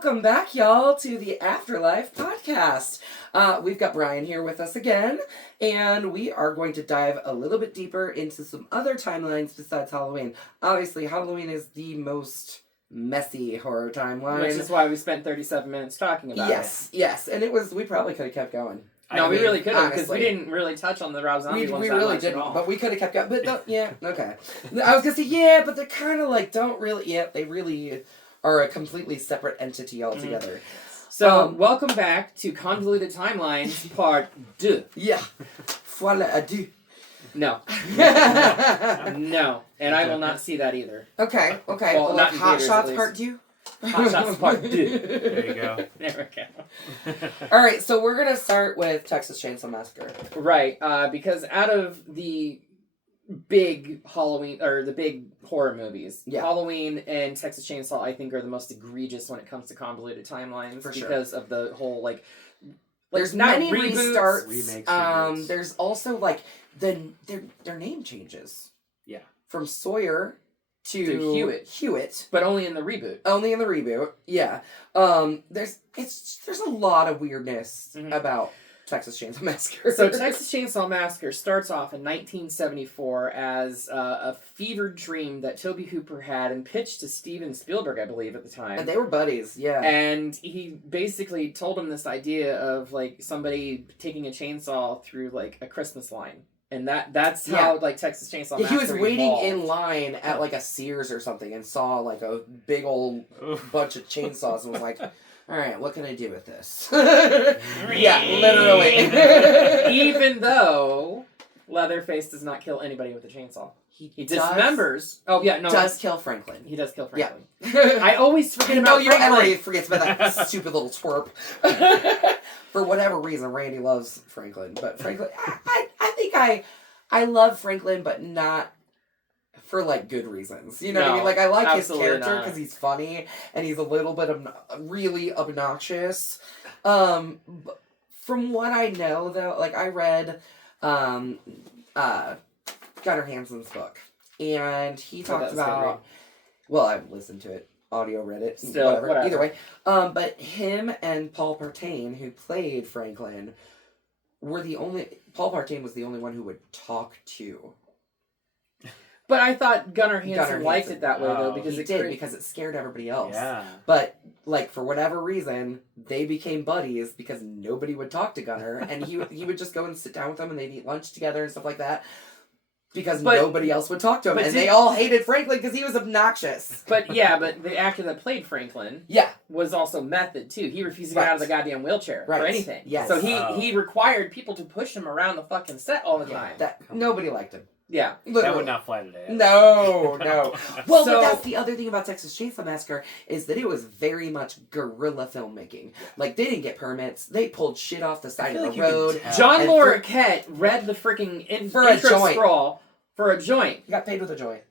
Welcome back, y'all, to the Afterlife podcast. We've got Brian here with us again, and we are going to dive a little bit deeper into some other timelines besides Halloween. Obviously, Halloween is the most messy horror timeline. Which is why we spent 37 minutes talking about it. Yes, and we probably could have kept going. No, we really could have, because we didn't really touch on the Rob Zombie ones. We really didn't, but we could have kept going. But yeah, okay. I was going to say, but they're kind of like, they really are a completely separate entity altogether. Mm-hmm. So, welcome back to Convoluted Timelines, Part 2. Yeah. Voilà à deux. No. No. And I will not see that either. Okay. Well, not Hot Shots Part 2? Hot Shots Part 2. There you go. There we go. Alright, so we're going to start with Texas Chainsaw Massacre. Right, because out of the big Halloween, or the big horror movies, Halloween and Texas Chainsaw, I think, are the most egregious when it comes to convoluted timelines. For sure. Because of the whole, there's not many reboots, restarts. Remakes. There's also, their name changes. Yeah. From Sawyer to Hewitt. But only in the reboot. Only in the reboot, yeah. There's a lot of weirdness about Texas Chainsaw Massacre. So Texas Chainsaw Massacre starts off in 1974 as a fevered dream that Tobe Hooper had and pitched to Steven Spielberg, I believe, at the time. And they were buddies, yeah. And he basically told him this idea of, somebody taking a chainsaw through, a Christmas line. And that's how, Texas Chainsaw Massacre he was waiting evolved. in line at, a Sears or something and saw, a big old bunch of chainsaws and was like, all right, what can I do with this? Yeah, literally. Even though Leatherface does not kill anybody with a chainsaw. He dismembers. Oh, yeah, no. Does kill Franklin. He does kill Franklin. Yeah. I always forget about Franklin. Everybody forgets about that stupid little twerp. For whatever reason, Randy loves Franklin. But Franklin, I think I love Franklin, but not for, good reasons. You know what I mean? I like his character because he's funny, and he's a little bit really obnoxious. From what I know, though, I read Gunnar Hansen's book, and he talks about... Well, I've listened to it. Audio, read it, whatever. Either way. But him and Paul Partain, who played Franklin, were the only... Paul Partain was the only one who would talk to... But I thought Gunnar Hansen liked it that way, though, because because it scared everybody else. Yeah. But, for whatever reason, they became buddies because nobody would talk to Gunnar, and he would just go and sit down with them, and they'd eat lunch together and stuff like that, because nobody else would talk to him, and they all hated Franklin because he was obnoxious. But the actor that played Franklin was also method, too. He refused to get out of the goddamn wheelchair for anything. Yes. So he required people to push him around the fucking set all the time. Nobody liked him. Yeah. Literally. That would not fly today. No. Well, but that's the other thing about Texas Chainsaw Massacre is that it was very much guerrilla filmmaking. They didn't get permits. They pulled shit off the side of the road. John Larroquette read the freaking intro scroll for a joint. He got paid with a joint.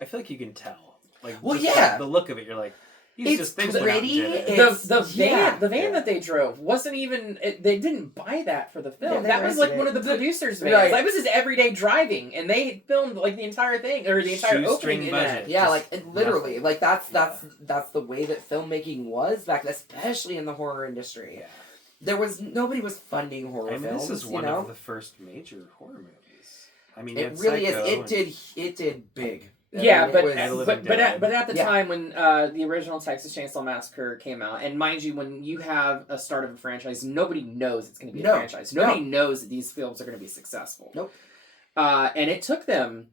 I feel like you can tell. The look of it, you're like, it's pretty. The van that they drove wasn't even. They didn't buy that for the film. That was one of the producers' vans. Right. That was his everyday driving, and they filmed the entire thing or the entire opening in that. Yeah, literally, that's the way that filmmaking was back, especially in the horror industry. Yeah. Nobody was funding horror films. This is one of the first major horror movies. I mean, it really is. It did big. Yeah, but at the time when the original Texas Chainsaw Massacre came out, and mind you, when you have a start of a franchise, nobody knows it's going to be a franchise. Nobody knows that these films are going to be successful. Nope. And it took them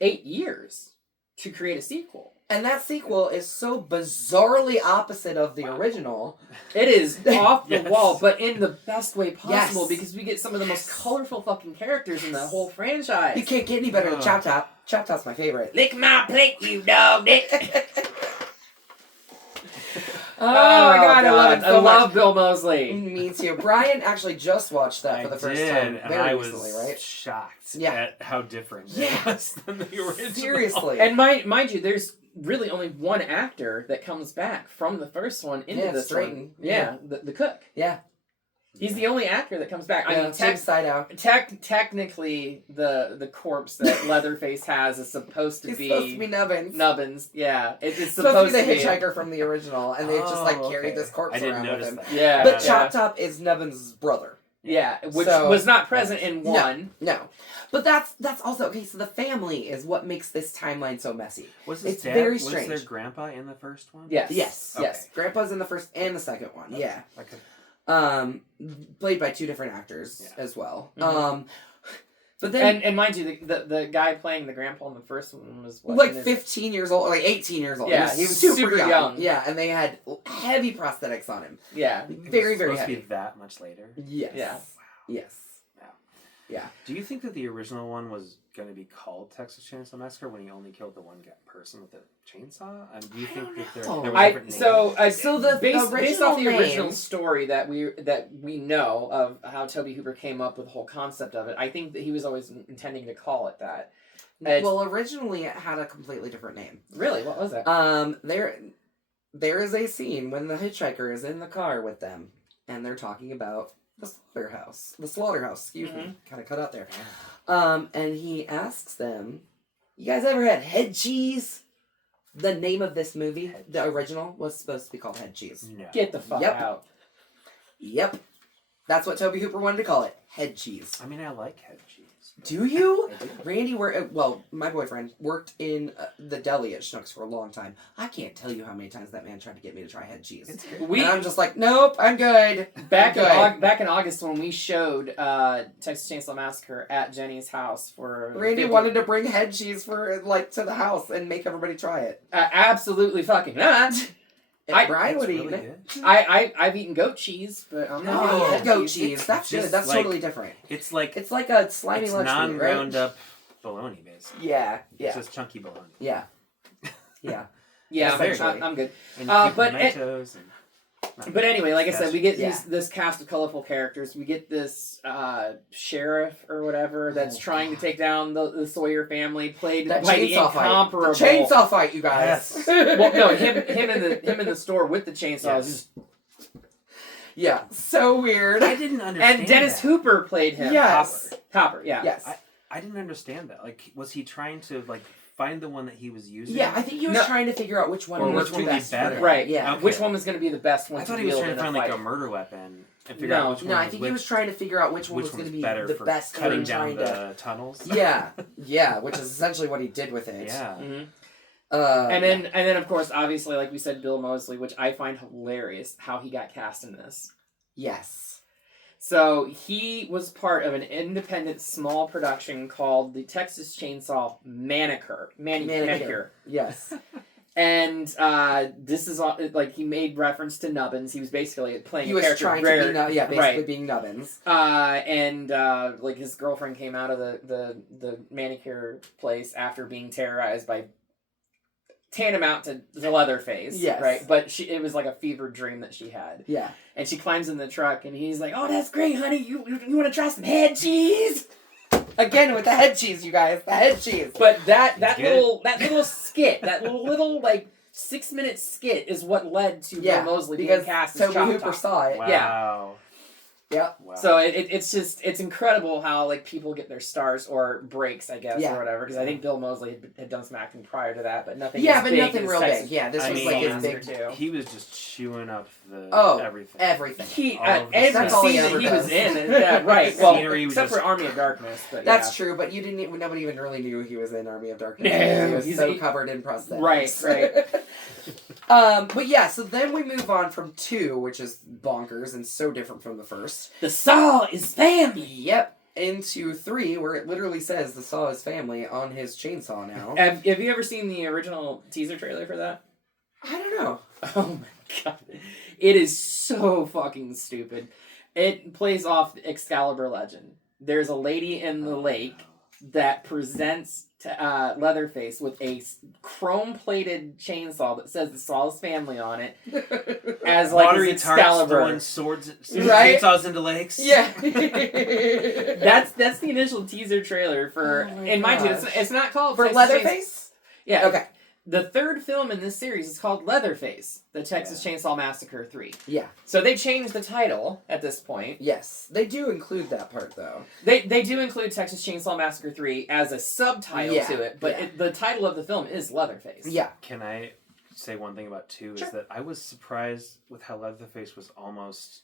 8 years to create a sequel. And that sequel is so bizarrely opposite of the original. It is off the wall, but in the best way possible, because we get some of the most colorful fucking characters in the whole franchise. You can't get any better than Chop Top. Chop Top's my favorite. Lick my plate, you dog dick. Oh my god, I love it so much. I love Bill Moseley. Me too. Brian actually just watched that for the first time very recently, right? I was shocked at how different it was than the original. Seriously. And mind you, there's really only one actor that comes back from the first one into this one. Yeah. The cook. Yeah. He's the only actor that comes back. I mean, technically, the corpse that Leatherface has is supposed to be Nubbins. Nubbins, yeah. It's supposed to be the hitchhiker from the original, and they just carried this corpse around with him. That. Yeah, but Chop Top is Nubbins' brother. Yeah, which was not present in one. No. But that's also okay. So the family is what makes this timeline so messy. Was his dad? Very strange. Was their grandpa in the first one? Yes. Okay. Yes. Grandpa's in the first and the second one. Okay. Yeah. Okay. Played by 2 different actors as well. Mm-hmm. But then and mind you, the guy playing the grandpa in the first one was what, 15 years old, 18 years old. Yeah, he was super young. Yeah, and they had heavy prosthetics on him. Yeah, very very heavy. To be that much later. Yes. Yeah. Wow. Yes. Yeah. Do you think that the original one was going to be called Texas Chainsaw Massacre when he only killed the one person with a chainsaw? And do you think that there was different names? So based off the original story that we know of how Tobe Hooper came up with the whole concept of it, I think that he was always intending to call it that. Well, originally it had a completely different name. Really? What was it? There is a scene when the hitchhiker is in the car with them, and they're talking about the slaughterhouse, excuse me, kind of cut out there. And he asks them, you guys ever had head cheese? The name of this movie, the original, was supposed to be called Head Cheese. No. Get the fuck out. Yep. That's what Tobe Hooper wanted to call it, Head Cheese. I mean, I like head cheese. Do you? I do. Randy, my boyfriend, worked in the deli at Schnucks for a long time. I can't tell you how many times that man tried to get me to try head cheese. And I'm just like, nope, I'm good. Back in August when we showed Texas Chainsaw Massacre at Jenny's house for... Randy wanted to bring head cheese to the house and make everybody try it. Absolutely fucking not. Brian would eat it. I've eaten goat cheese, but I'm not eating goat cheese. That's good. That's totally different. It's like a slimy lunch meat, non-ground up bologna, basically. Yeah. It's just chunky bologna. Yeah. I'm good. And but anyway, like I said, we get this cast of colorful characters. We get this sheriff or whatever that's trying to take down the Sawyer family, played by the incomparable chainsaw fight, you guys. Yes. Well, no, him in the store with the chainsaws. Yeah, so weird. I didn't understand. And Dennis Hooper played him. Yes. Hopper. Yeah. Yes. I didn't understand that. Like, was he trying to find the one that he was using? Yeah, I think he was trying to figure out which one was better. Right, yeah. Okay. Which one was going to be the best one. I thought he was trying to find a murder weapon and figure out which one. No, I think he was trying to figure out which one was going to be the best for cutting down the tunnels. Yeah, which is essentially what he did with it. Yeah. Mm-hmm. And then of course, obviously, like we said, Bill Moseley, which I find hilarious how he got cast in this. Yes. So he was part of an independent small production called the Texas Chainsaw Massacre. Manicure. Yes. And this is he made reference to Nubbins. He was basically playing a character. He was trying to be basically being Nubbins. And his girlfriend came out of the manicure place after being terrorized by tantamount to the Leatherface. Yes. Right? But it was like a fever dream that she had. Yeah. And she climbs in the truck and he's like, "Oh, that's great, honey. You want to try some head cheese?" Again with the head cheese, you guys. The head cheese. But that little skit, that little 6-minute skit is what led to Bill Moseley being cast as Tobe Hooper saw it. Wow. Yeah. Yep. Wow. So it's incredible how people get their stars or breaks, I guess, or whatever. Because I think Bill Moseley had done some acting prior to that, but nothing. Yeah, but nothing real big. Yeah, this was his big too. He was just chewing up everything. Everything. Every scene that he was in. Yeah, right. Well, except for Army of Darkness. But that's true, but nobody even really knew he was in Army of Darkness. No, he was so covered in prosthetics. Right. But yeah, so then we move on from 2, which is bonkers and so different from the first. The Saw is family! Yep. Into 3, where it literally says the Saw is family on his chainsaw now. Have you ever seen the original teaser trailer for that? I don't know. Oh my god. It is so fucking stupid. It plays off the Excalibur legend. There's a lady in the lake that presents to Leatherface with a chrome-plated chainsaw that says the Saw's family on it as watery Excalibur. Throwing swords, chainsaws into lakes. Yeah. that's the initial teaser trailer for. And mind you, it's not called for Texas Leatherface. Yeah. Okay. the third film in this series is called Leatherface, the Texas Chainsaw Massacre 3. Yeah. So they changed the title at this point. Yes. They do include that part, though. They do include Texas Chainsaw Massacre 3 as a subtitle to it, but the title of the film is Leatherface. Yeah. Can I say one thing about 2 is that I was surprised with how Leatherface was almost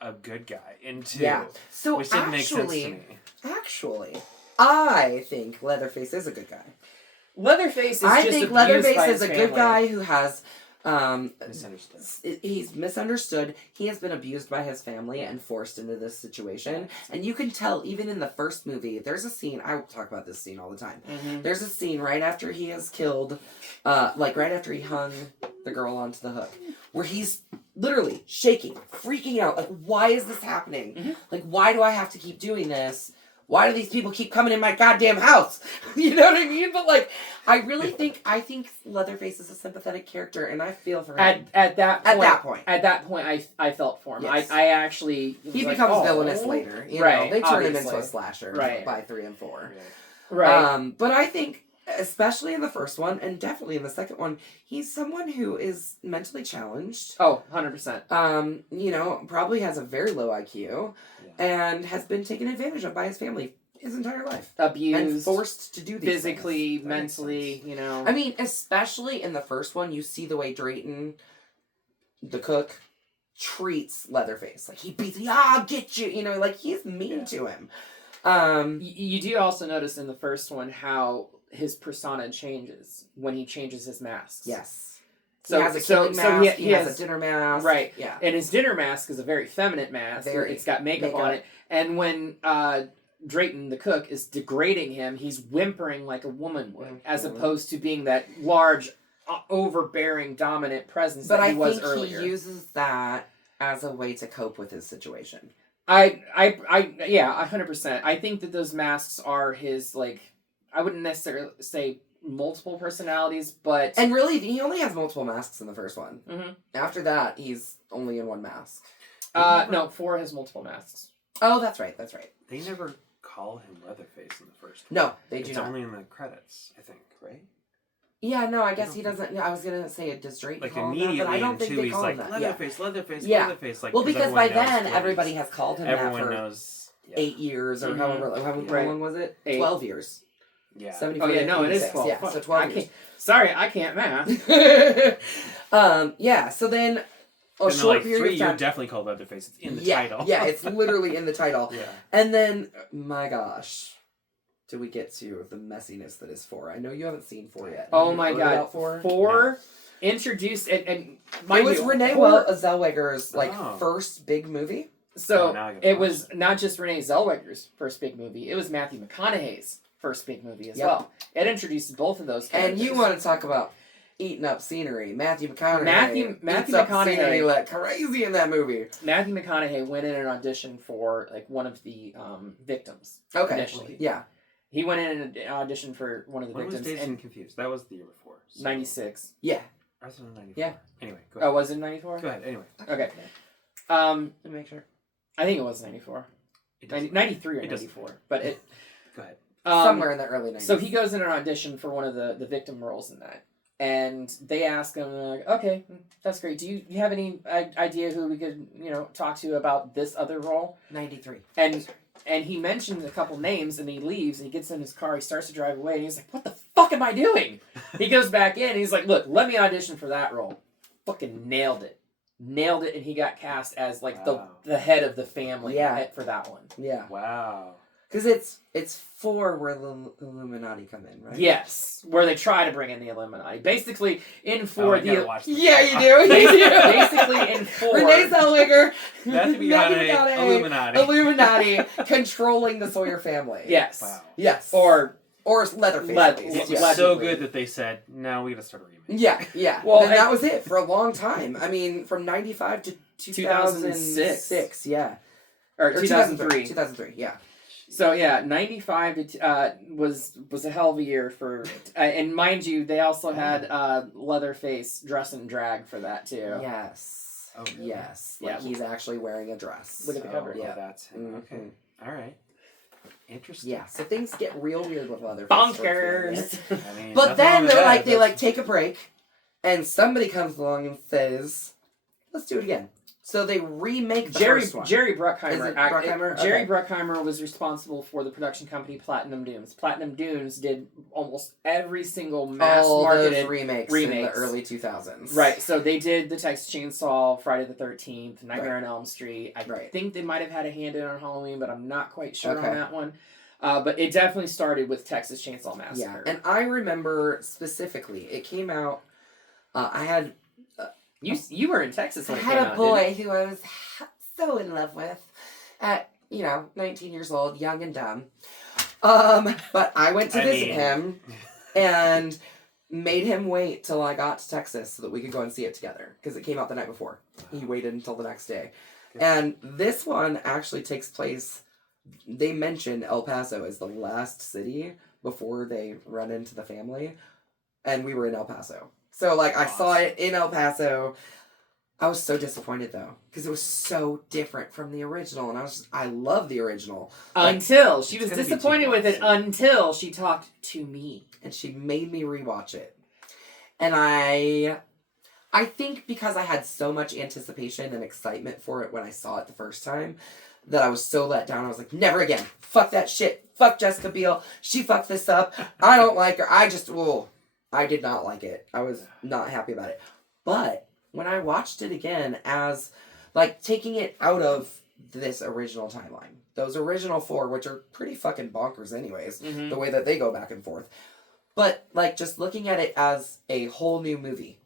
a good guy in 2. Yeah. So which didn't make sense to me. Actually, I think Leatherface is a good guy. Leatherface is I just think abused Leatherface by is his a good guy who has misunderstood. He's misunderstood. He has been abused by his family and forced into this situation. And you can tell, even in the first movie, there's a scene, I talk about this scene all the time. Mm-hmm. There's a scene right after he has killed, right after he hung the girl onto the hook, where he's literally shaking, freaking out. Like, why is this happening? Mm-hmm. Like, why do I have to keep doing this? Why do these people keep coming in my goddamn house? You know what I mean? But, like, I think Leatherface is a sympathetic character, and I feel for him. At that point, I felt for him. Yes. I actually... He becomes villainous later. You know? They turn him into a slasher by 3 and 4. Right. But I think, especially in the first one, and definitely in the second one, he's someone who is mentally challenged. Oh, 100%. You know, probably has a very low IQ, and has been taken advantage of by his family his entire life. Abused. And forced to do these physically, things. mentally, you know. I mean, especially in the first one, you see the way Drayton, the cook, treats Leatherface. Like, he beats him, I'll get you, you know, like, he's mean to him. You do also notice in the first one how his persona changes when he changes his masks. Yes. So he has a killing mask, he has a dinner mask. Right. Yeah. And his dinner mask is a very feminine mask. It's got makeup on it. And when Drayton, the cook, is degrading him, he's whimpering like a woman would, as opposed to being that large, overbearing, dominant presence that he was earlier. But I think he uses that as a way to cope with his situation. Yeah, 100%. I think that those masks are his, like, I wouldn't necessarily say multiple personalities, but... And really, he only has multiple masks in the first one. Mm-hmm. After that, he's only in one mask. No, 4 has multiple masks. Oh, that's right. They never call him Leatherface in the first one. No, they do not. It's only in the credits, I think, right? Yeah, no, I guess he doesn't... I was going to say, does Drayton like call him that? But I don't think they call him that. Leatherface, Leatherface, yeah. Leatherface. Like, well, because by then, stories. everybody has called him Everyone that for knows, 8 years, or how long was it? 8. 12 years. Yeah. 74, oh, yeah, no, it is 12. Yeah, so 12 years. Sorry, I can't math. So then... A short period 3, of time. You're definitely called Leatherface. It's in the title. Yeah, it's literally in the title. Yeah. And then, my gosh, do we get to the messiness that is 4? I know you haven't seen 4 yet. Oh my god. 4 introduced, and it was Renee Zellweger's first big movie. So it was not just Renee Zellweger's first big movie, it was Matthew McConaughey's first big movie as well. It introduced both of those characters. And you want to talk about eating up scenery. Matthew McConaughey. Matthew McConaughey like crazy in that movie. Matthew McConaughey went in an audition for like one of the victims. Okay. Initially. Yeah. He went in an audition for one of the victims. Was Dazed and Confused? That was the year before. So 96. Yeah. I was in 94. Yeah. Anyway, go ahead. Oh, was it 94? Go ahead. Anyway. Okay. Let me make sure. I think it was 94. 93 or 94. But it. Go ahead. Somewhere in the early 90s. So he goes in an audition for one of the victim roles in that. And they ask him, like, okay, that's great. Do you have any idea who we could, talk to about this other role? 93. And he mentioned a couple names, and he leaves, and he gets in his car, he starts to drive away, and he's like, what the fuck am I doing? He goes back in, and he's like, look, let me audition for that role. Fucking nailed it, and he got cast as, like, the head of the family for that one. Yeah. Wow. Because it's 4 where the Illuminati come in, right? Yes, where they try to bring in the Illuminati. Basically, in 4, yeah, you do. Basically, in 4, Renee Zellweger, Matthew McConaughey, Illuminati controlling the Sawyer family. Yes. Wow. Yes. Or Leatherface. It was so good that they said, "No, we gotta start a remake." Yeah. Well, and that was it for a long time. I mean, from 95 to 2006. Yeah. Or 2003. 2003. Yeah. So 95 was a hell of a year for, and mind you, they also had Leatherface dress and drag for that too. Yes. Oh, really? Yes. Like he's actually wearing a dress. Look at the cover. Yeah, that's him. Okay. All right. Interesting. Yeah, so things get real weird with Leatherface. Bonkers! But then they take a break, and somebody comes along and says, let's do it again. So they remake the first one. Jerry Bruckheimer. Jerry Okay. Bruckheimer was responsible for the production company Platinum Dunes. Platinum Dunes did almost every single mass-marketed remakes in the early 2000s. Right, so they did the Texas Chainsaw, Friday the 13th, Nightmare on Elm Street. I think they might have had a hand in on Halloween, but I'm not quite sure on that one. But it definitely started with Texas Chainsaw Massacre. Yeah, and I remember specifically, it came out, I had... You were in Texas when it came out. I had a boy who I was so in love with at, 19 years old, young and dumb. But I went to visit him and made him wait till I got to Texas so that we could go and see it together. Because it came out the night before. He waited until the next day. And this one actually takes place, they mention El Paso as the last city before they run into the family. And we were in El Paso. So, I saw it in El Paso. I was so disappointed, though, because it was so different from the original, and I love the original. Until she was disappointed with it until she talked to me. And she made me rewatch it. And I think because I had so much anticipation and excitement for it when I saw it the first time, that I was so let down. I was like, never again. Fuck that shit. Fuck Jessica Biel. She fucked this up. I don't like her. I did not like it. I was not happy about it. But when I watched it again as, taking it out of this original timeline, those original 4, which are pretty fucking bonkers anyways, the way that they go back and forth. But, just looking at it as a whole new movie,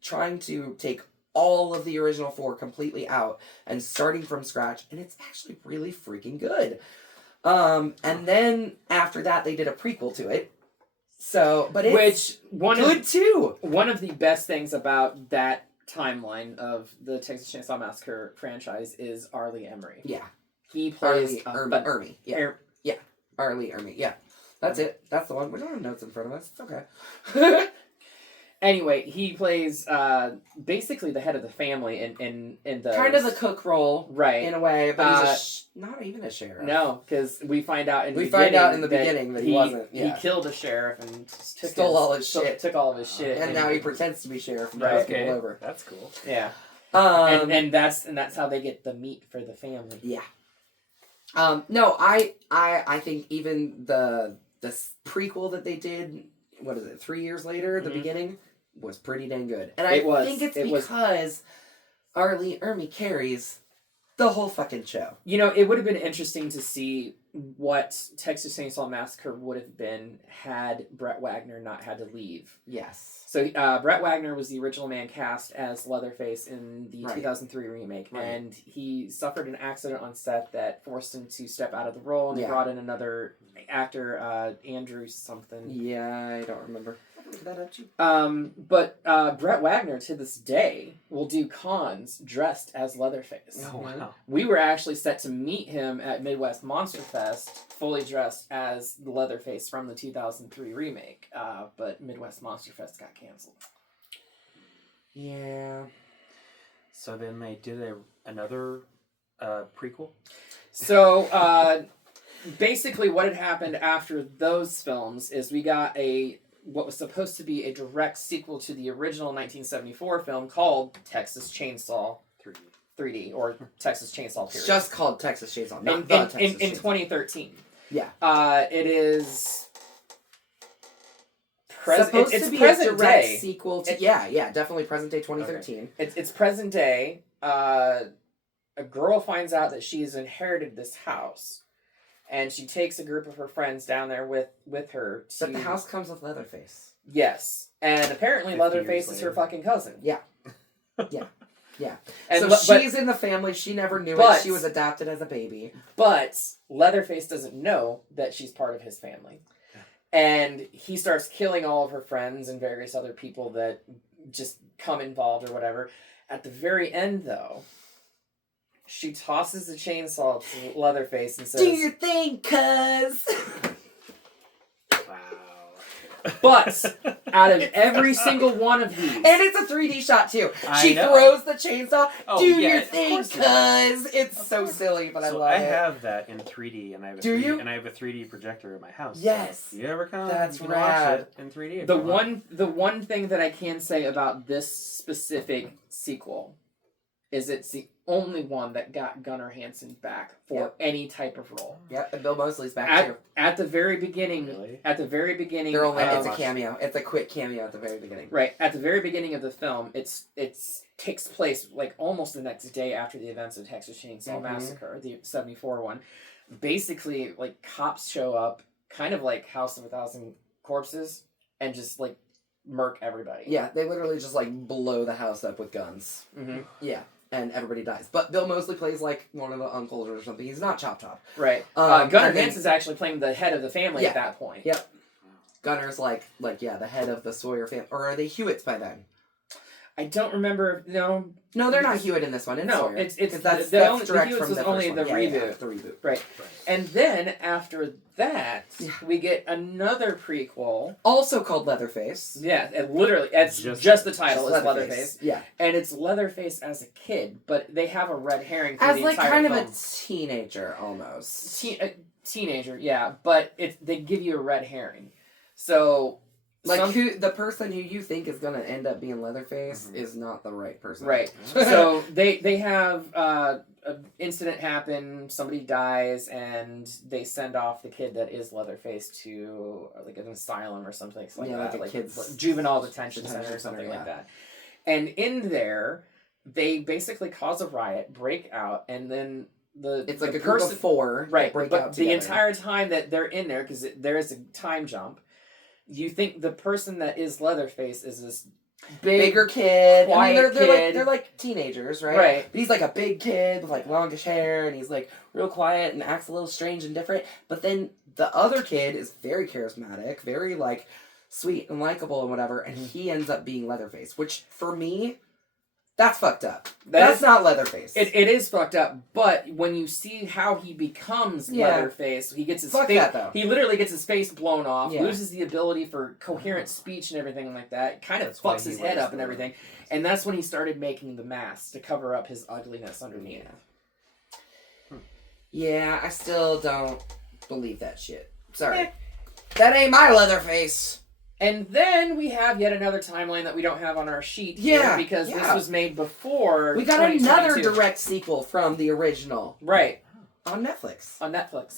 trying to take all of the original 4 completely out and starting from scratch, and it's actually really freaking good. And then after that, they did a prequel to it. So, but it's good too. One of the best things about that timeline of the Texas Chainsaw Massacre franchise is R. Lee Emmerick. Yeah. He plays Ermey. Yeah. Yeah. R. Lee Emmerick. Yeah. That's it. That's the one. We don't have notes in front of us. It's okay. Anyway, he plays basically the head of the family in the... Kind of the cook role. Right. In a way, but he's not even a sheriff. No, because we find out in the beginning that he wasn't. Yeah. He killed a sheriff and stole all his shit. Took all of his shit. And now he pretends to be sheriff and goes people over. That's cool. Yeah. And that's how they get the meat for the family. Yeah. No, I think even the prequel that they did, what is it, 3 years later, the beginning, was pretty dang good. And I think it's because R. Lee Ermey carries the whole fucking show. It would have been interesting to see what Texas Chainsaw Massacre would have been had Brett Wagner not had to leave. Yes. So Brett Wagner was the original man cast as Leatherface in the 2003 remake, and he suffered an accident on set that forced him to step out of the role, and they brought in another actor, Andrew something. Yeah, I don't remember. That up you. But Brett Wagner to this day will do cons dressed as Leatherface. Oh wow! We were actually set to meet him at Midwest Monster Fest, fully dressed as the Leatherface from the 2003 remake. But Midwest Monster Fest got canceled. Yeah. So then they did another prequel. So basically, what had happened after those films is we got what was supposed to be a direct sequel to the original 1974 film called Texas Chainsaw 3D or Texas Chainsaw period. It's just called Texas Chainsaw, not in 2013. Yeah. It is supposed it's to be present a direct day sequel to definitely present day 2013. Okay. It's present day. A girl finds out that she's inherited this house. And she takes a group of her friends down there with her. But the house comes with Leatherface. Yes. And apparently Leatherface is her fucking cousin. Yeah. Yeah. Yeah. And so she's in the family. She never knew it. She was adopted as a baby. But Leatherface doesn't know that she's part of his family. And he starts killing all of her friends and various other people that just come involved or whatever. At the very end, though... She tosses the chainsaw to Leatherface and says, "Do your thing, cuz." Wow. But out of every single one of these, and it's a 3D shot too. She know. throws the chainsaw. Oh, Do yeah, your of thing, course it cuz it's so silly, but I love it. I have that in 3D, and I have a Do 3D, you? And I have a 3D projector in my house. Yes. So if you ever come, That's you can rad. watch it in 3D. The one thing that I can say about this specific sequel is it's the only one that got Gunnar Hansen back for any type of role. Yep, and Bill Moseley's back too. At the very beginning, Really? They're only it's a cameo. It's a quick cameo at the very beginning. Right at the very beginning of the film, it's takes place like almost the next day after the events of Texas Chainsaw Massacre, the '74 one. Basically, like cops show up, kind of like House of a Thousand Corpses, and just like murk everybody. Yeah, they literally just like blow the house up with guns. Mm-hmm. Yeah. And everybody dies. But Bill Moseley plays like one of the uncles or something. He's not Chop Top. Right. Gunnar Hansen's actually playing the head of the family at that point. Yep. Gunnar's like the head of the Sawyer family. Or are they Hewitts by then? I don't remember. No, they're not Hewitt in this one. It's Sawyer. it's that's the direct Hewitts from was the only first the one. reboot. Yeah, the reboot. Right. And then after that, we get another prequel, also called Leatherface. Yeah, it literally, it's just the title is Leatherface. Yeah, and it's Leatherface as a kid, but they have a red herring for as the like entire kind film. of a teenager almost. Teenager, yeah, but they give you a red herring, so. Like the person who you think is gonna end up being Leatherface is not the right person. Right. So they have an incident happen, somebody dies, and they send off the kid that is Leatherface to like an asylum or something like that. Like a kid's juvenile detention center or something like that. And in there, they basically cause a riot, break out, and then it's like a group of four. Right. Break but out the together. entire time that they're in there, because there is a time jump. You think the person that is Leatherface is this bigger kid. Quiet kid. They're like teenagers, right? Right. But he's like a big kid with like longish hair, and he's like real quiet and acts a little strange and different. But then the other kid is very charismatic, very like sweet and likable and whatever, and he ends up being Leatherface, which for me, that's fucked up. That's not Leatherface. It is fucked up, but when you see how he becomes Leatherface, he gets his face. He literally gets his face blown off, loses the ability for coherent speech and everything like that. Kind of fucks his head up and everything. And that's when he started making the mask to cover up his ugliness underneath. Yeah, I still don't believe that shit. Sorry. That ain't my Leatherface. And then we have yet another timeline that we don't have on our sheet here because this was made before. We got another direct sequel from the original. Right. On Netflix.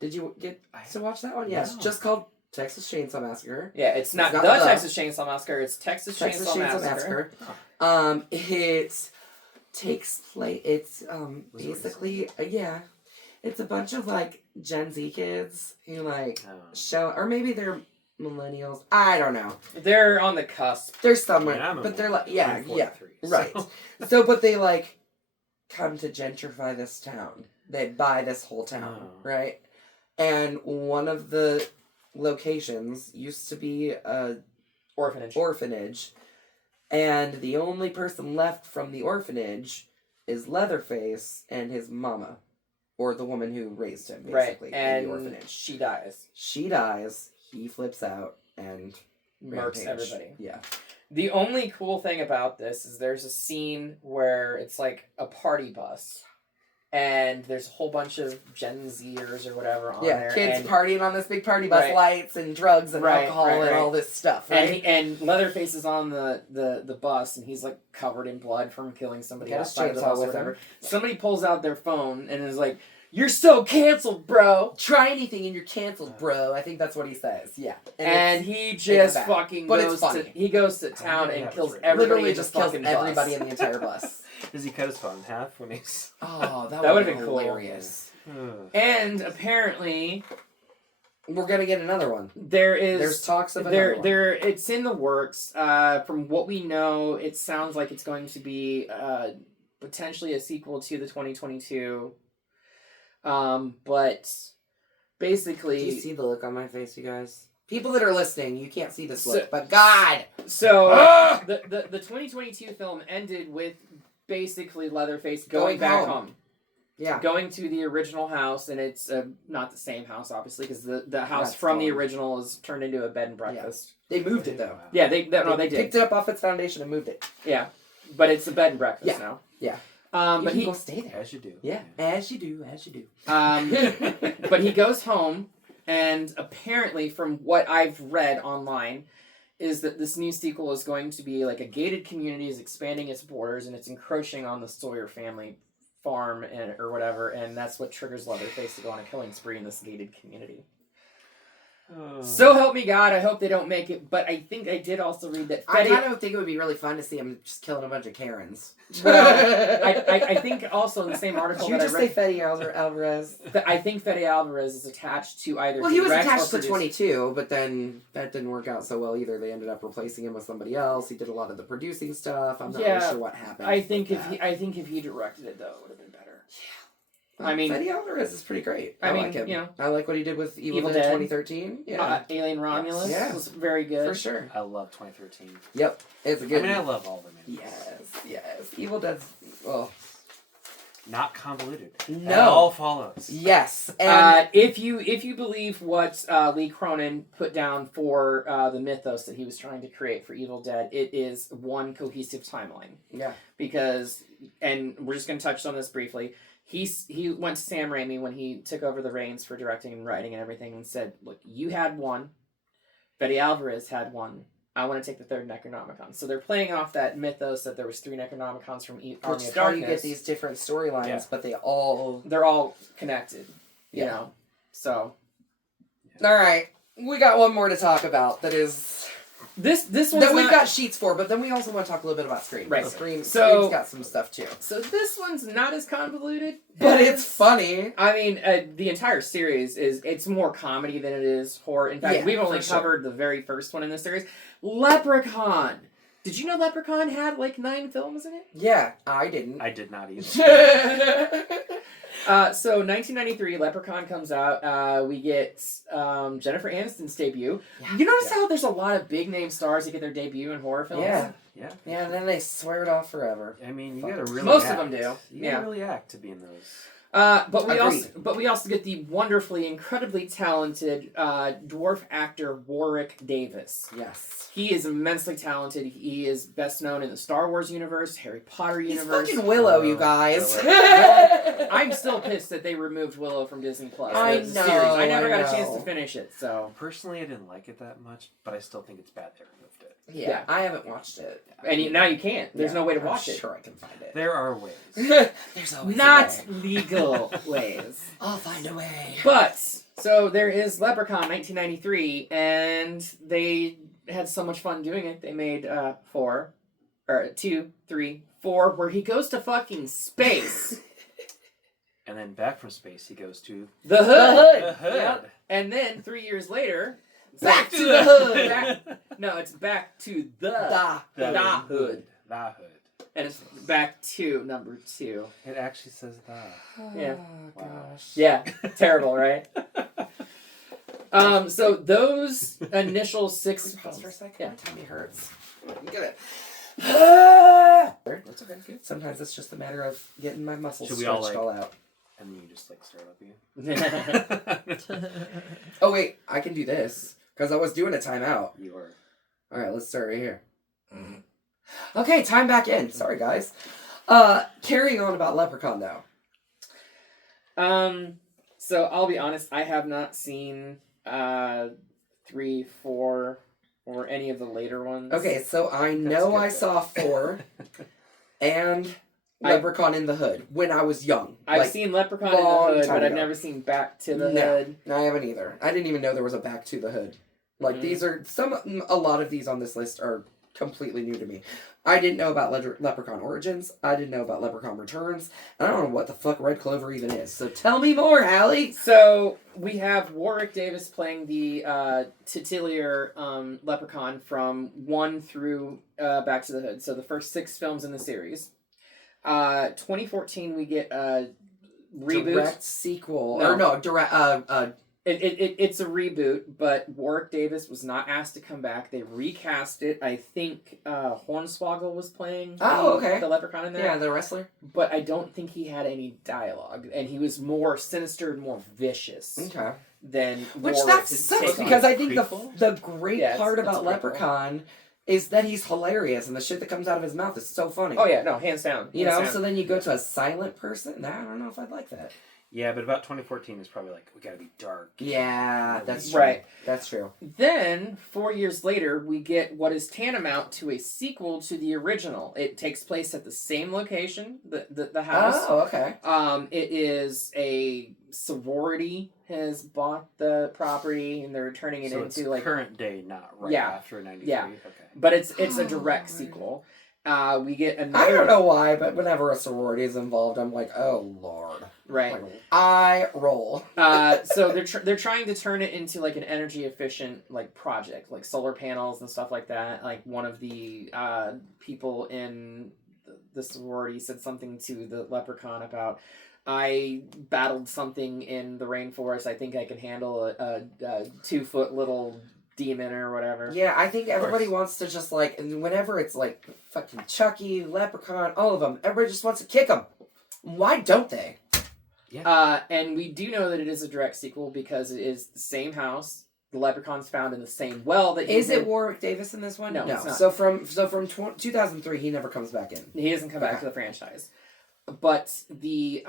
Did you get to watch that one? Yes. Just called Texas Chainsaw Massacre. Yeah, it's not the Texas Chainsaw Massacre, it's Texas Chainsaw Massacre. It takes place, it's basically, it's a bunch of like Gen Z kids who like show, or maybe they're millennials. I don't know. They're on the cusp. They're somewhere, but they're like, right. So, but they like come to gentrify this town. They buy this whole town, right? And one of the locations used to be a orphanage, and the only person left from the orphanage is Leatherface and his mama, or the woman who raised him, basically, in the orphanage. She dies. He flips out and murks everybody. Yeah. The only cool thing about this is there's a scene where it's like a party bus. And there's a whole bunch of Gen Zers or whatever on there. Yeah, kids partying on this big party bus, lights and drugs and alcohol and all this stuff. Right? And Leatherface is on the bus, and he's like covered in blood from killing somebody outside of the bus or whatever. Somebody pulls out their phone and is like, "You're so canceled, bro. Try anything and you're canceled, bro." I think that's what he says. Yeah. And he just fucking goes to town and kills everybody. Literally just kills everybody in the entire bus. Does he cut his phone in half when he's... Oh, that would have been hilarious. Cool. And apparently... We're going to get another one. There's talks of another one. It's in the works. From what we know, it sounds like it's going to be potentially a sequel to the 2022. But basically... Do you see the look on my face, you guys? People that are listening, you can't see this look, but God! So, the 2022 film ended with basically Leatherface going back home. going to the original house, and it's not the same house, obviously, because the house from the original is turned into a bed and breakfast. Yeah. They moved it, though. Yeah, they did. Picked it up off its foundation and moved it. Yeah, but it's a bed and breakfast now. Yeah. But he will stay there. As you do. Yeah, as you do. But he goes home, and apparently, from what I've read online, is that this new sequel is going to be like a gated community is expanding its borders, and it's encroaching on the Sawyer family farm or whatever, and that's what triggers Leatherface to go on a killing spree in this gated community. So help me God, I hope they don't make it, but I think I did also read that I kind of think it would be really fun to see him just killing a bunch of Karens. Well, I think also in the same article Did you just say Fede Alvarez? I think Fede Alvarez is attached to either he was attached to 22, but then that didn't work out so well either. They ended up replacing him with somebody else. He did a lot of the producing stuff. I'm not really sure what happened. I think if he directed it, though, it would have been better. Yeah. I mean, Fede Alvarez is pretty great. I mean, like him. You know, I like what he did with Evil Dead 2013. Yeah, Alien Romulus was very good for sure. I love 2013. Yep, it's a good. I mean, I love all the movies. Yes. Evil Dead's not convoluted. No, it all follows. Yes, and if you believe what Lee Cronin put down for the mythos that he was trying to create for Evil Dead, it is one cohesive timeline. Yeah, because, and we're just going to touch on this briefly. He went to Sam Raimi when he took over the reins for directing and writing and everything and said, look, you had one. Fede Alvarez had one. I want to take the third Necronomicon. So they're playing off that mythos that there was 3 Necronomicons from Army of Darkness. How you get these different storylines, but they're all connected. You know? So. All right. We got one more to talk about that is... This one that we've got sheets for, but then we also want to talk a little bit about Scream. Right. Scream's got some stuff too. So this one's not as convoluted, but it's funny. I mean, the entire series it's more comedy than it is horror. In fact, we've only covered the very first one in this series, Leprechaun. Did you know Leprechaun had like 9 films in it? Yeah, I didn't. I did not either. So 1993, Leprechaun comes out. We get Jennifer Aniston's debut. Yeah. You notice how there's a lot of big name stars that get their debut in horror films? Yeah, and then they swear it off forever. I mean, you gotta really most act. of them do. You gotta really act to be in those. But we also get the wonderfully, incredibly talented dwarf actor Warwick Davis. Yes. He is immensely talented. He is best known in the Star Wars universe, Harry Potter universe. He's fucking Willow, you guys. I'm still pissed that they removed Willow from Disney Plus. I know. Series. I never got a chance to finish it. So personally, I didn't like it that much, but I still think it's bad they removed it. Yeah, I haven't watched it, and now you can't. There's no way to watch it. Sure, I can find it. There are ways. There's always not legal ways. I'll find a way. But so there is Leprechaun 1993, and they had so much fun doing it. They made 4, or 2, 3, 4, where he goes to fucking space. And then back from space, he goes to the Hood. The Hood. Yep. And then 3 years later, back to the Hood. It's back to the Hood. The Hood. And it's back to number 2. It actually says the. Yeah. Oh, gosh. Yeah. Terrible, right? So those initial 6 Pause for a second. Yeah. My tummy hurts. Get it. That's okay. Good. Sometimes it's just a matter of getting my muscles stretched all out. And then you just start up again. Oh wait, I can do this because I was doing a timeout. You are. All right, let's start right here. Okay, time back in. Sorry, guys. Carrying on about Leprechaun though. So I'll be honest, I have not seen 3, 4, or any of the later ones. Okay, so I know I saw 4 and Leprechaun in the Hood when I was young. I've seen Leprechaun in the Hood, but I've never seen Back to the Hood. No, I haven't either. I didn't even know there was a Back to the Hood. Like these are a lot of these on this list are completely new to me. I didn't know about Leprechaun Origins. I didn't know about Leprechaun Returns. I don't know what the fuck Red Clover even is. So tell me more, Hallie. So we have Warwick Davis playing the titular Leprechaun from 1 through Back to the Hood. So the first 6 films in the series. 2014 we get a reboot. Direct sequel. No. Or no, direct It's a reboot, but Warwick Davis was not asked to come back. They recast it. I think Hornswoggle was playing the Leprechaun in there. Yeah, the wrestler. But I don't think he had any dialogue, and he was more sinister and more vicious. Okay. Than which Warwick that sucks because I think the great part about Leprechaun is that he's hilarious and the shit that comes out of his mouth is so funny. Oh yeah, no, hands down. You know, so then you go to a silent person. I don't know if I'd like that. Yeah, but about 2014 is probably like, we gotta be dark. Yeah, that's true. Right. That's true. Then, 4 years later, we get what is tantamount to a sequel to the original. It takes place at the same location, the house. Oh, okay. It is a sorority has bought the property and they're turning it into it's like current day, not right after 93. Yeah. Okay. But it's a direct sequel. We get another. I don't know why, but whenever a sorority is involved, I'm like, oh lord. Right. Like, I roll. So they're trying to turn it into like an energy efficient like project, like solar panels and stuff like that. Like one of the people in the sorority said something to the Leprechaun about, I battled something in the rainforest. I think I can handle a 2-foot little demon or whatever. Yeah, I think everybody wants to just like, and whenever it's like fucking Chucky, Leprechaun, all of them, everybody just wants to kick them. Why don't they? Yeah. And we do know that it is a direct sequel because it is the same house. The Leprechaun's found in the same well that is it Warwick Davis in this one? No, it's not. So from 2003, he never comes back in. He doesn't come back to the franchise, but the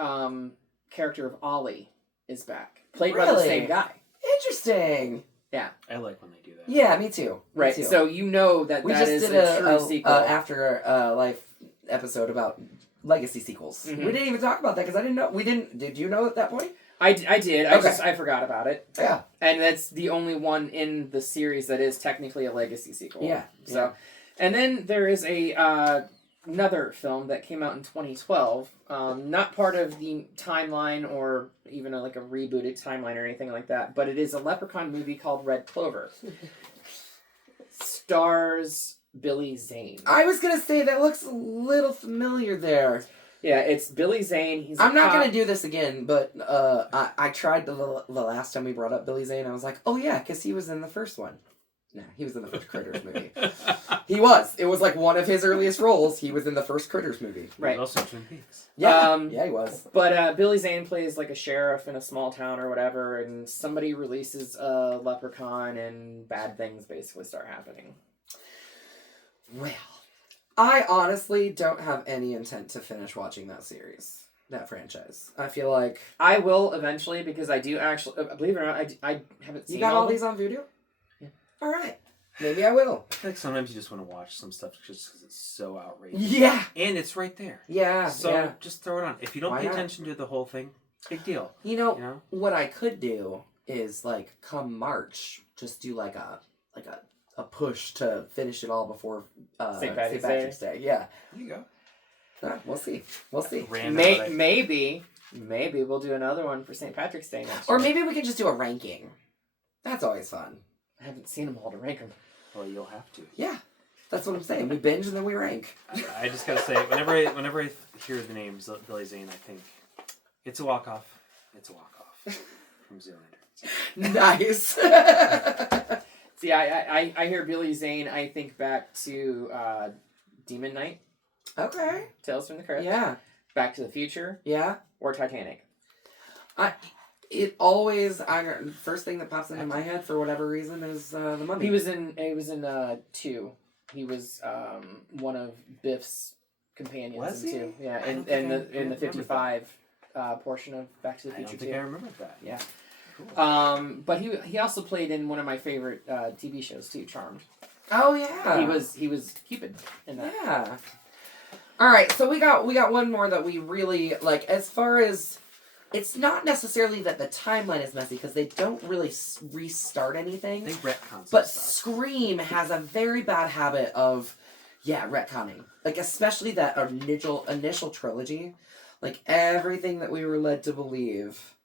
character of Ollie is back, played by the same guy. Interesting. Yeah, I like when they do that. Yeah, me too. Right. Me too. So you know that we that just is did a true sequel. Afterlife episode about legacy sequels. Mm-hmm. We didn't even talk about that because I didn't know. We didn't. Did you know at that point? I did. I forgot about it. Yeah. And that's the only one in the series that is technically a legacy sequel. Yeah. So, and then there is a another film that came out in 2012, not part of the timeline or even like a rebooted timeline or anything like that, but it is a Leprechaun movie called Red Clover. Stars Billy Zane. I was gonna say that looks a little familiar there. Yeah, it's Billy Zane. I'm not going to do this again, but I tried the last time we brought up Billy Zane. I was like, oh yeah, because he was in the first one. No, he was in the first Critters movie. He was. It was like one of his earliest roles. He was in the first Critters movie. Right. He was also Twin Peaks. Yeah, yeah, he was. But Billy Zane plays like a sheriff in a small town or whatever, and somebody releases a leprechaun, and bad things basically start happening. Well, I honestly don't have any intent to finish watching that series, that franchise. I feel like I will eventually because I do actually, believe it or not, I haven't seen. You got all these on Vudu? Yeah. All right. Maybe I will. I feel like sometimes you just want to watch some stuff just because it's so outrageous. Yeah. And it's right there. Yeah. So just throw it on. If you don't pay attention to the whole thing, big deal. You know, what I could do is like come March, just do like a push to finish it all before St. Patrick's Day. Yeah. There you go. We'll see. We'll see. Maybe we'll do another one for St. Patrick's Day next year. Or maybe we could just do a ranking. That's always fun. I haven't seen them all to rank them. Well, you'll have to. Yeah. That's what I'm saying. We binge and then we rank. I just gotta say, whenever I hear the name Billy Zane, I think it's a walk-off. It's a walk-off from Zoolander. Nice. See, I hear Billy Zane, I think back to Demon Knight. Okay. Tales from the Crypt. Yeah. Back to the Future. Yeah. Or Titanic. First thing that pops into my head for whatever reason is The Mummy. He was in 2. He was one of Biff's companions was in he? 2. Yeah, in the 55 portion of Back to the Future 2. I don't think I remember that. Yeah. Cool. But he also played in one of my favorite TV shows too, Charmed. Oh yeah. He was Cupid in that. Yeah. All right, so we got one more that we really like. As far as it's not necessarily that the timeline is messy because they don't really restart anything. They retcon but stuff. Scream has a very bad habit of retconning. Like especially that initial trilogy. Like everything that we were led to believe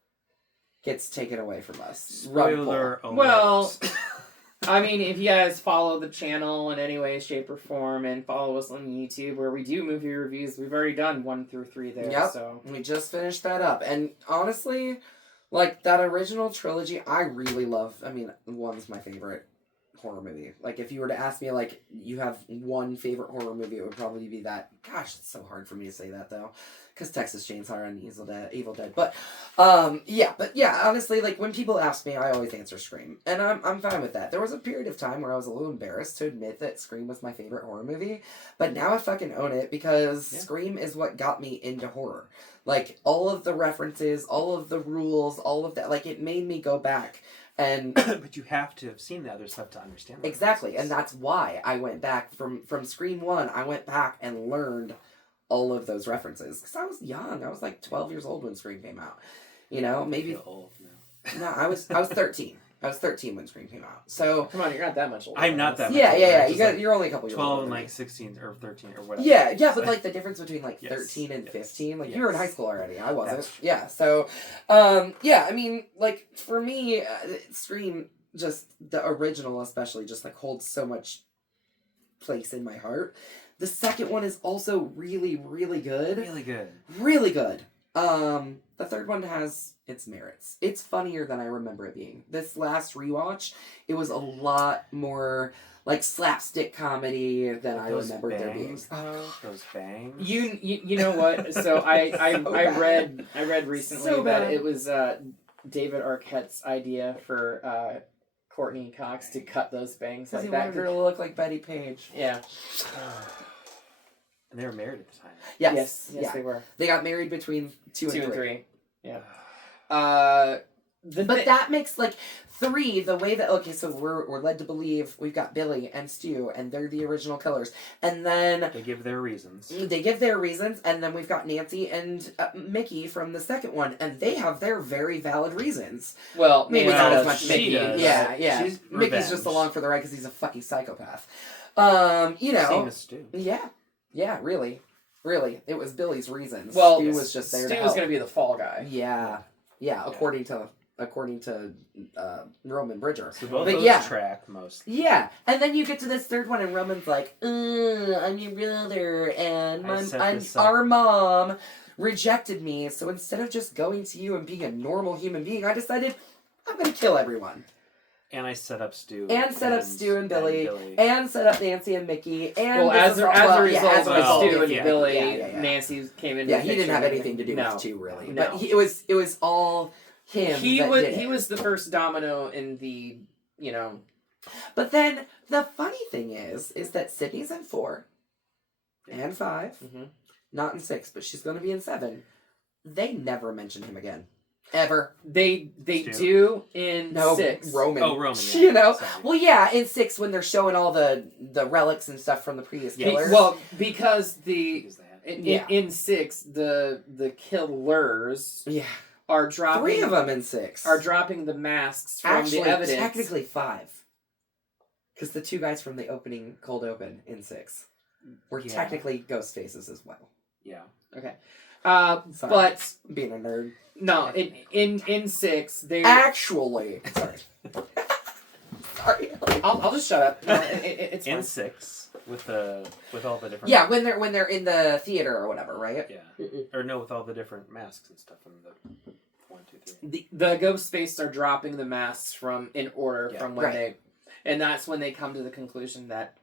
gets taken away from us. Spoiler alert. Well, I mean, if you guys follow the channel in any way, shape, or form, and follow us on YouTube, where we do movie reviews, we've already done 1 through 3 there. Yep. So we just finished that up, and honestly, Like, that original trilogy, I really love. I mean, one's my favorite horror movie. Like, if you were to ask me, like, you have one favorite horror movie, it would probably be that. Gosh, it's so hard for me to say that, though. Because Texas Chainsaw and Evil Dead. But, yeah, honestly, like, when people ask me, I always answer Scream. And I'm fine with that. There was a period of time where I was a little embarrassed to admit that Scream was my favorite horror movie. But now I fucking own it, because Scream is what got me into horror. Like, all of the references, all of the rules, all of that, like, it made me go back. And but you have to have seen the other stuff to understand that. Exactly, and that's why I went back from Scream 1, I went back and learned all of those references. Because I was young. I was like 12 years old when Scream came out. You know, maybe... I feel old now. No, I was 13. I was 13 when Scream came out. So come on, you're not that much older. I'm not that much older. Yeah. Like you're only a couple years 12 older. and like 16 or 13 or whatever. Yeah, but like the difference between like 13 and 15, like you were in high school already. I wasn't. Yeah, so, I mean, like for me, Scream, just the original especially, just like holds so much place in my heart. The second one is also really, really good. Really good. Really good. The third one has its merits. It's funnier than I remember it being. This last rewatch, it was a lot more like slapstick comedy than I remembered there being. Those bangs. You know what? So I read recently that it was David Arquette's idea for Courtney Cox to cut those bangs like that. Because he wanted her to look like Betty Page. Yeah. And they were married at the time. Yes, they were. They got married between 2 and 3. Yeah. But that makes, like, 3, the way that... Okay, so we're led to believe we've got Billy and Stu, and they're the original killers. And then... They give their reasons. And then we've got Nancy and Mickey from the second one, and they have their very valid reasons. Well, maybe not as much Mickey. Does. Yeah. She's Mickey's just along for the ride because he's a fucking psychopath. Same as Stu. Yeah, really. It was Billy's reasons. Well, Stu was just there to Stu help. was going to be the fall guy. Yeah, according to Roman Bridger. So both those track most. Yeah, and then you get to this third one, and Roman's like, "I'm your brother, and our mom rejected me. So instead of just going to you and being a normal human being, I decided I'm going to kill everyone." And I set up Stu. And set up Stu and Billy. And set up Nancy and Mickey. And as a result of Stu and Billy, Nancy came in. Yeah, he didn't have anything to do with Stu, really. No. But it was all him. He was the first domino in the, But then the funny thing is that Sydney's in 4 and 5, not in 6, but she's going to be in 7. They never mention him again. Ever. They do in 6. Roman. Oh, Roman. Yeah. You know? Sorry. Well, yeah, in 6 when they're showing all the relics and stuff from the previous killers. Well, because in 6 the killers are dropping 3 of them in 6 are dropping the masks from the evidence. Technically 5. Because the 2 guys from the cold open in 6 were technically ghost faces as well. Yeah. Okay. Sorry. But being a nerd. No, in 6 they actually. Sorry. Sorry. I'll just shut up. No, it's in 6 with all the different. Yeah, when they're in the theater or whatever, right? Yeah. Or no, with all the different masks and stuff in the 1, 2, 3. The ghost faces are dropping the masks from when they, and that's when they come to the conclusion that,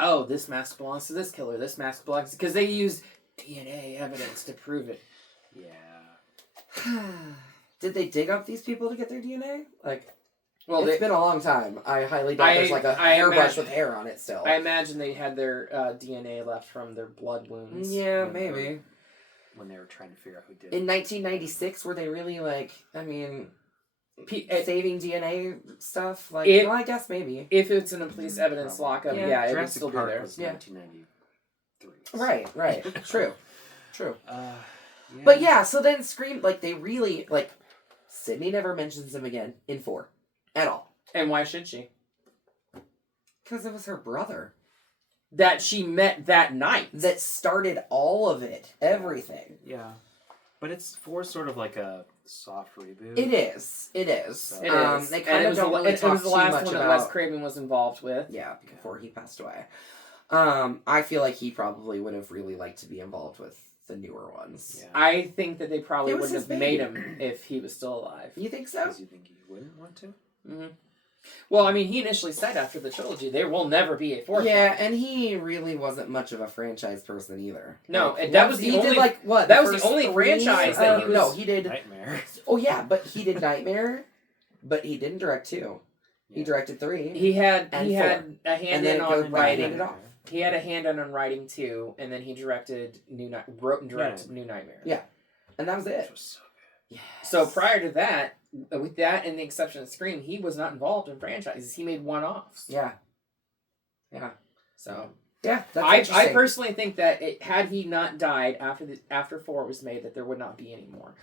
oh, this mask belongs to this killer. This mask belongs because they use DNA evidence to prove it. Yeah. Did they dig up these people to get their DNA? Well, it's been a long time. I highly doubt there's a hairbrush with hair on it still. I imagine they had their DNA left from their blood wounds. Yeah, maybe. When they were trying to figure out who did it. In 1996, were they really saving DNA stuff? I guess maybe. If it's in a police evidence lockup, it would still be there. Was 1993. Right. True. Yeah. But yeah, so then Scream, they really, Sydney never mentions him again in 4. At all. And why should she? Because it was her brother. That she met that night. That started all of it. Everything. Yeah. But it's 4 sort of like a soft reboot. It is. So, it is. They kind of don't really talk too much about... It was the last one that Wes Craven was involved with. Yeah, before he passed away. I feel like he probably would have really liked to be involved with the newer ones. Yeah. I think that they probably It was wouldn't have his made baby. him if he was still alive. You think so? Because you think he wouldn't want to? Mm-hmm. Well, I mean, he initially said after the trilogy, there will never be a fourth Yeah, one. and he really wasn't much of a franchise person either. No, like, and that was the he only... did like what? That was the first only 3? franchise that he was... No, he did... Nightmare. Oh yeah, but he did Nightmare, but he didn't direct 2. He directed 3. He had and a 4. hand in on handed writing. it off. He had a hand in on writing 2, and then he wrote and directed New Nightmare. Yeah, and that was it. Which was so good. Yes. So prior to that, with that and the exception of Scream, he was not involved in franchises. He made one-offs. Yeah. So Yeah, that's I interesting. personally think that had he not died after 4 was made, that there would not be any more.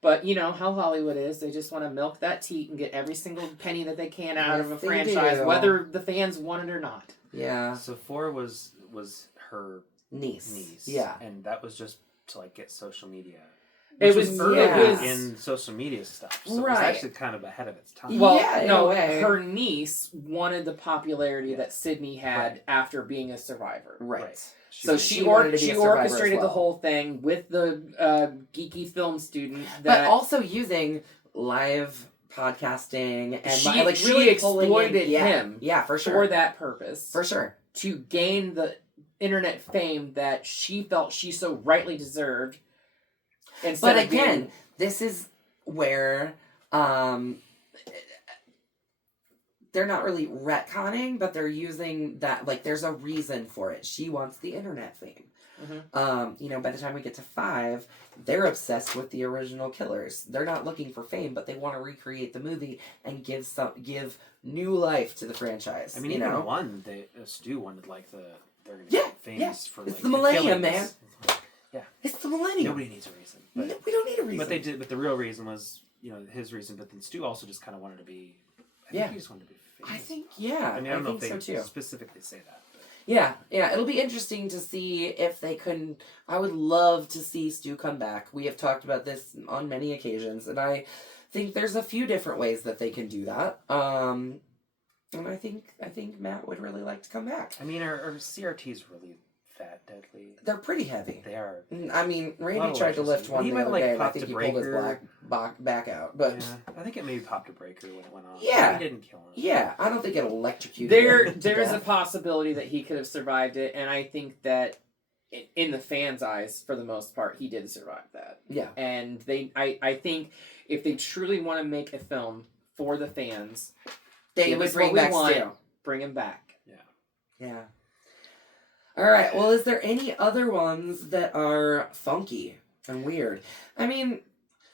But you know how Hollywood is; they just want to milk that teat and get every single penny that they can out of a franchise, whether the fans want it or not. Yeah. So 4 was her niece. Yeah. And that was just to like get social media. It was early yeah. in social media stuff, so right. it was actually kind of ahead of its time. Well, yeah, in no, a way. her niece wanted the popularity that Sydney had after being a survivor. Right. So she wanted to be a survivor orchestrated as well. the whole thing with the geeky film student. But also using live podcasting and she really exploited him. Yeah, for sure. For that purpose. For sure. To gain the internet fame that she felt she so rightly deserved. But again, this is where they're not really retconning, but they're using that, like, there's a reason for it. She wants the internet fame. Mm-hmm. By the time we get to 5, they're obsessed with the original killers. They're not looking for fame, but they want to recreate the movie and give new life to the franchise. I mean, you even know? 1, Stu wanted like they're gonna Yeah, get famous for it's like the millennium, killings. man. Yeah, it's the millennium. Nobody needs a reason. But, we don't need a reason. But they did. But the real reason was, his reason. But then Stu also just kind of wanted to be. I think he just wanted to be famous. I think, yeah. I mean, I don't know if they so too. specifically say that. But. Yeah. It'll be interesting to see if they can. I would love to see Stu come back. We have talked about this on many occasions, and I think there's a few different ways that they can do that. And I think Matt would really like to come back. I mean, are CRTs really that deadly? They're pretty heavy. They are. I mean, Randy tried to lift one the other day, and I think he pulled his back out. But yeah, I think it maybe popped a breaker when it went off. Yeah, he didn't kill him. Yeah, I don't think it electrocuted him. There is a possibility that he could have survived it, and I think that in the fans' eyes, for the most part, he did survive that. Yeah, and I think if they truly want to make a film for the fans, they would bring back Stu. Bring him back. Yeah. All right. Well, is there any other ones that are funky and weird? I mean,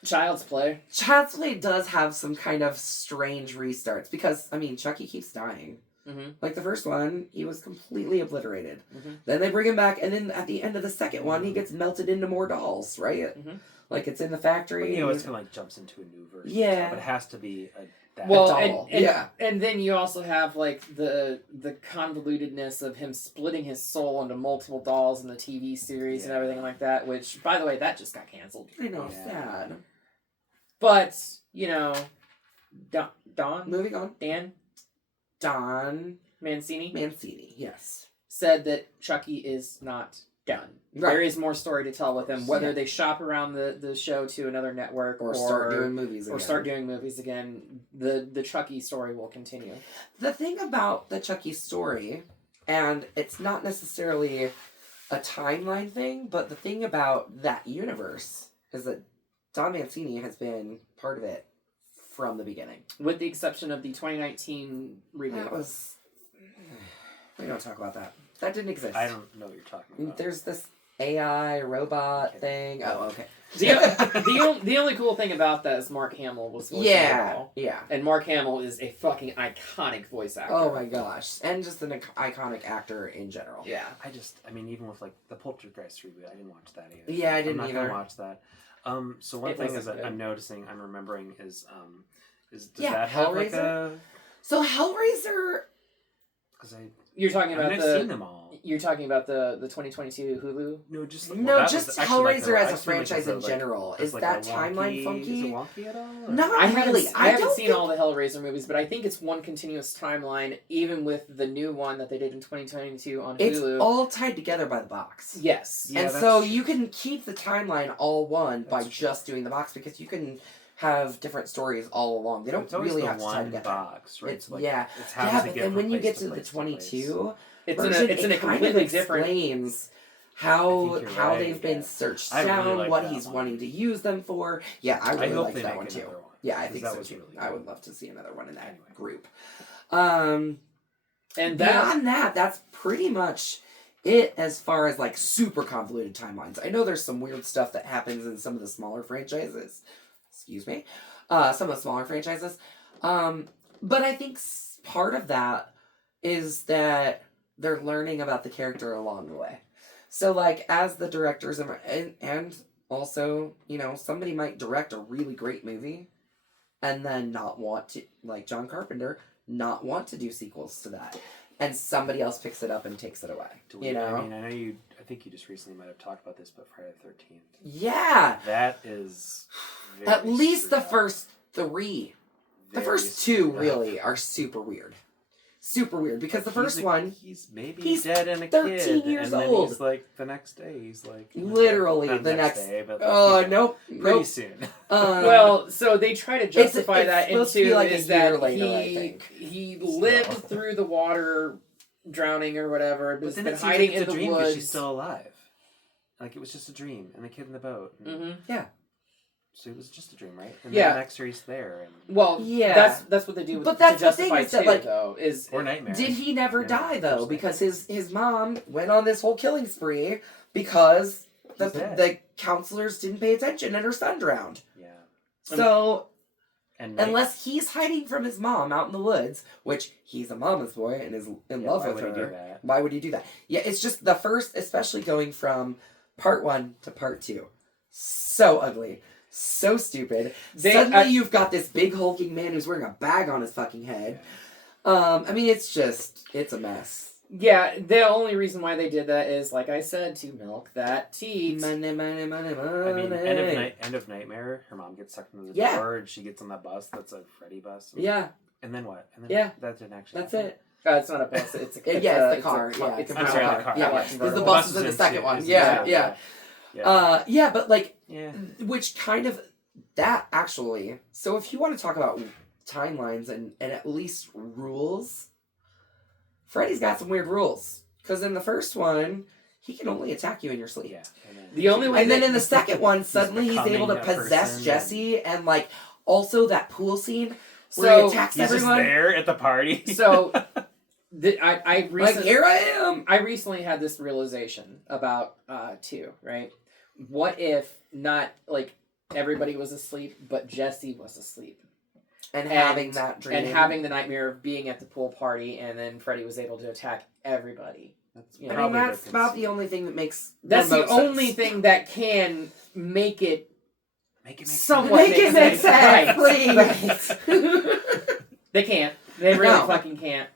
Child's Play. Child's Play does have some kind of strange restarts because, I mean, Chucky keeps dying. Mm-hmm. Like the first one, he was completely obliterated. Mm-hmm. Then they bring him back, and then at the end of the second one, he gets melted into more dolls, right? Mm-hmm. Like it's in the factory. Well, it's kind of like jumps into a new version. Yeah. But it has to be a doll. Yeah. And then you also have like the convolutedness of him splitting his soul into multiple dolls in the TV series and everything like that, which, by the way, that just got canceled. I know, sad. But, Don? Moving on. Don Mancini, yes. said that Chucky is not done. Right. There is more story to tell with him, whether they shop around the show to another network or start doing movies again. The Chucky story will continue. The thing about the Chucky story, and it's not necessarily a timeline thing, but the thing about that universe is that Don Mancini has been part of it from the beginning. With the exception of the 2019 reboot. That was... We don't talk about that. That didn't exist. I don't know what you're talking about. There's this AI robot thing. Oh, okay. The only cool thing about that is Mark Hamill was voicing it all. Yeah. And Mark Hamill is a fucking iconic voice actor. Oh my gosh. And just an iconic actor in general. Yeah. Even with like the Poltergeist reboot, I didn't watch that either. Yeah, I didn't either. I'm not gonna watch that. So one thing is that I'm remembering is does that have like a... So Hellraiser, Because You're talking about I've seen them all. You're talking about the 2022 Hulu? No, just Hellraiser as a franchise in general. Is that timeline funky? Is it wonky at all? Not really. I haven't seen think... all the Hellraiser movies, but I think it's one continuous timeline, even with the new one that they did in 2022 on Hulu. It's all tied together by the box. Yes. Yeah, and so you can keep the timeline all one by just doing the box, because you can have different stories all along. They don't really have to tie together. Box, right? It's, but then when you get to the 22... It's in a completely different. Explains how they've been searched down, what he's wanting to use them for. Yeah, I really like that one too. Yeah, I think so too. Really I would love to see another one in that group. And beyond that, that's pretty much it as far as like super convoluted timelines. I know there's some weird stuff that happens in some of the smaller franchises. Excuse me, some of the smaller franchises. But I think part of that is that they're learning about the character along the way. So, like, as the directors, and also, you know, somebody might direct a really great movie and then not want to, like John Carpenter, not want to do sequels to that. And somebody else picks it up and takes it away. I think you just recently might have talked about this, but Friday the 13th. Yeah! That is at least the first 3. The first 2, really, are super weird. Super weird, because the first one... He's dead and a 13 kid, years and old. Then he's like, the next day, he's like... Literally, the next day, but nope. Pretty soon. Well, so they try to justify that into like is that later, he lived through the water drowning or whatever, but been hiding in the woods. She's still alive. Like, it was just a dream, and the kid in the boat. Mm-hmm. Yeah. So it was just a dream, right? And then the next year he's there. That's what they do. But that's to justify the thing is that, like, though, is or nightmare. Did he never die though? Because his mom went on this whole killing spree because the counselors didn't pay attention and her son drowned. Yeah. So unless he's hiding from his mom out in the woods, which he's a mama's boy and is in love with her, why would he do that? Yeah, it's just the first, especially going from part 1 to part 2, so ugly. So stupid. Suddenly you've got this big hulking man who's wearing a bag on his fucking head. I mean, it's a mess. Yeah, the only reason why they did that is, like I said, to milk that teat. Money. I mean, end of Nightmare, her mom gets sucked into the door and she gets on that bus that's a Freddy bus. Yeah. And then what? And then that didn't actually happen. it. It's not a bus. It's a car. It's the car. It's a I'm sorry, the car. Yeah, because the bus is in the second one. Yeah. But like, which kind of, that actually, so if you want to talk about timelines and at least rules, Freddy's got some weird rules. Because in the first one, he can only attack you in your sleep. Yeah. And then in the second one, suddenly he's able to possess Jesse, and like, also that pool scene where he attacks everyone. Just there at the party. So, I recently, like, here I am! I recently had this realization about 2, right? What if not, like, everybody was asleep, but Jesse was asleep? And having that dream. And having the nightmare of being at the pool party, and then Freddy was able to attack everybody. That's about the only thing that makes That's the only thing that can make it somewhat make sense. Right. Please. They can't. They really fucking can't.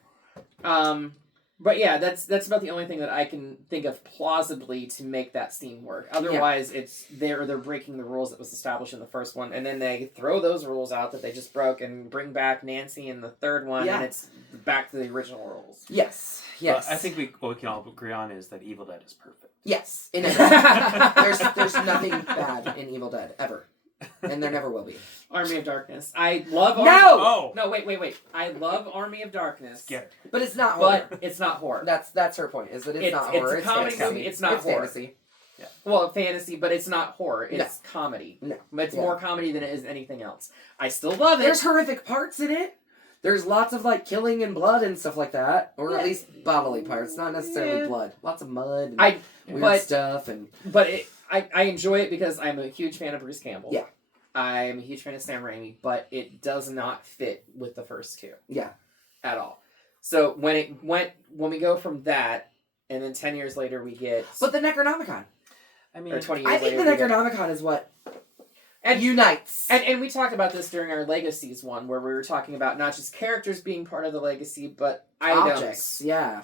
But yeah, that's about the only thing that I can think of plausibly to make that scene work. Otherwise, it's they're breaking the rules that was established in the first one, and then they throw those rules out that they just broke and bring back Nancy in the third one, and it's back to the original rules. Yes. I think what we can all agree on is that Evil Dead is perfect. Yes. There's nothing bad in Evil Dead ever. And there never will be. Army of Darkness. I love No, wait. I love Army of Darkness. But it's not horror. But it's not horror. That's her point. Is that it's not horror. It's a comedy movie. It's not horror. Fantasy. Yeah. Well, fantasy, but it's not horror. It's comedy. No. It's more comedy than it is anything else. I still love it. There's horrific parts in it. There's lots of like killing and blood and stuff like that, or at least bodily parts, not necessarily blood. Lots of mud and weird stuff, but I enjoy it because I'm a huge fan of Bruce Campbell. Yeah, I'm a huge fan of Sam Raimi, but it does not fit with the first 2. Yeah, at all. So when we go from that, and then 10 years later we get, but the Necronomicon. I mean, or 20 years I think later, the Necronomicon is what and unites. And we talked about this during our Legacies one, where we were talking about not just characters being part of the legacy, but items. Objects, yeah.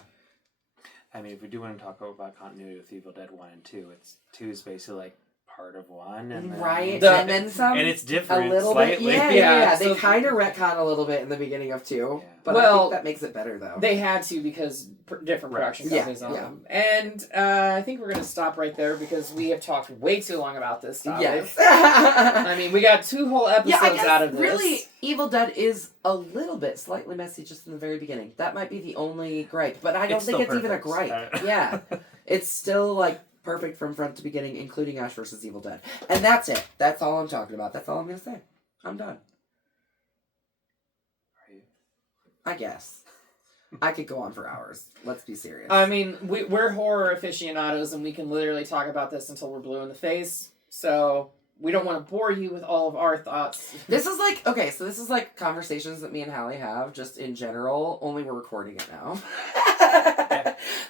I mean, if we do want to talk about continuity with Evil Dead 1 and 2, 2 is basically like part of 1. And then, right, and then some. And it's different a little slightly. bit. Yeah. So they kind of retcon a little bit in the beginning of 2. Yeah. But I think that makes it better, though. They had to because different production companies on them. And I think we're going to stop right there because we have talked way too long about this topic. Yes. I mean, we got 2 whole episodes out of this. Really, Evil Dead is a little bit slightly messy just in the very beginning. That might be the only gripe, but I don't think it's even a gripe. Yeah. It's still, like, perfect from front to beginning, including Ash vs. Evil Dead. And that's it. That's all I'm talking about. That's all I'm going to say. I'm done. I guess. I could go on for hours. Let's be serious. I mean, we're horror aficionados, and we can literally talk about this until we're blue in the face. So we don't want to bore you with all of our thoughts. This is like, okay, so this is like conversations that me and Hallie have just in general, only we're recording it now.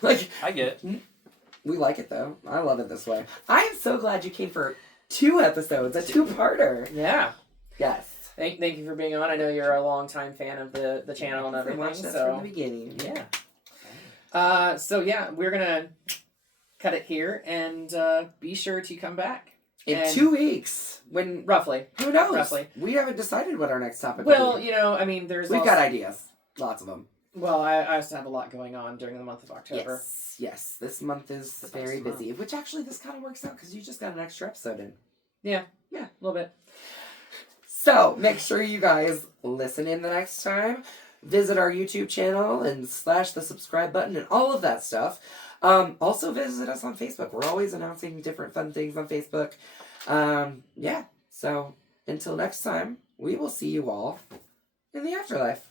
Like, I get it. We like it, though. I love it this way. I am so glad you came for 2 episodes, a 2-parter. Yeah. Yes. Thank you for being on. I know you're a longtime fan of the channel and everything. Watched that from the beginning. Yeah. So yeah, we're gonna cut it here and be sure to come back in 2 weeks. When roughly, who knows? Roughly, we haven't decided what our next topic. Well, will be. I mean, we've got ideas, lots of them. Well, I also have a lot going on during the month of October. Yes. This month is very busy, which actually this kind of works out because you just got an extra episode in. Yeah, a little bit. So, make sure you guys listen in the next time. Visit our YouTube channel and slash the subscribe button and all of that stuff. Also, visit us on Facebook. We're always announcing different fun things on Facebook. So, until next time, we will see you all in the afterlife.